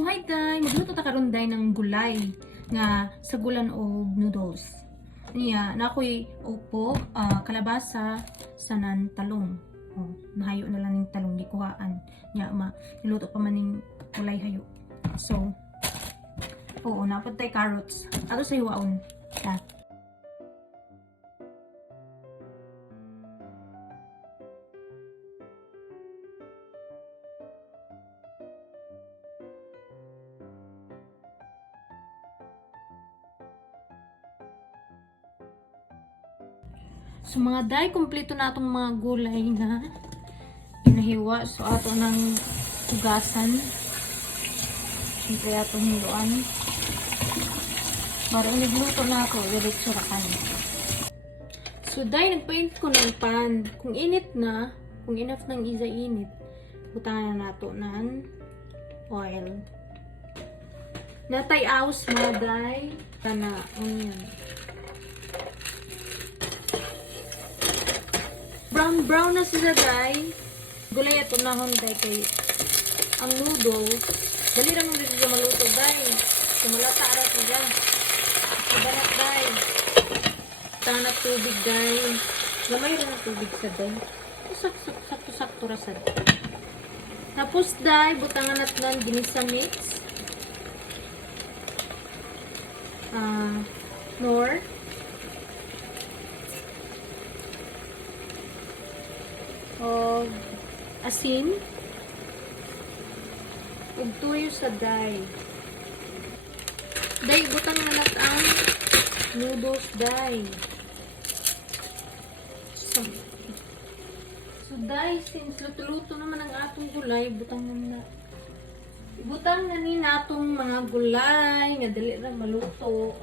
So hi guys, magluto ta karon day ng gulay nga sagulan og noodles. Niya na ako'y upo, kalabasa, sanan talong. Oh, nahayo na lang ning talong gikuhaan. Nya niluto pa man ning gulay hayo. So oo, napod tay carrots. Ato sa hiwaon. Ta. So mga day, kumpleto na itong mga gulay na pinahiwa. So ato ng hugasan. Siyempre atong hiluan. Para nagluto na ako, diretso ra kan. So day, nagpainit ko ng pan. Kung init na, kung enough ng isa init, butangan na nato ng oil. Natay aos mga day. Kana, onion. Brown na sila day. Gulay ato na hon day kay ang noodles dali ra mo dito maluto day. Kumalata ra siya. Sabarat day. Tanap tubig day. Lamay ra ng tubig sa day. Sakto ra sad. Tapos day butangan natin ginisa mix. Nor o asin ug tuyo sa day. Day butang na nat ang noodles day. So day, since luto-luto naman ang atong gulay, butang na ni natong mga gulay nga dali ra maluto.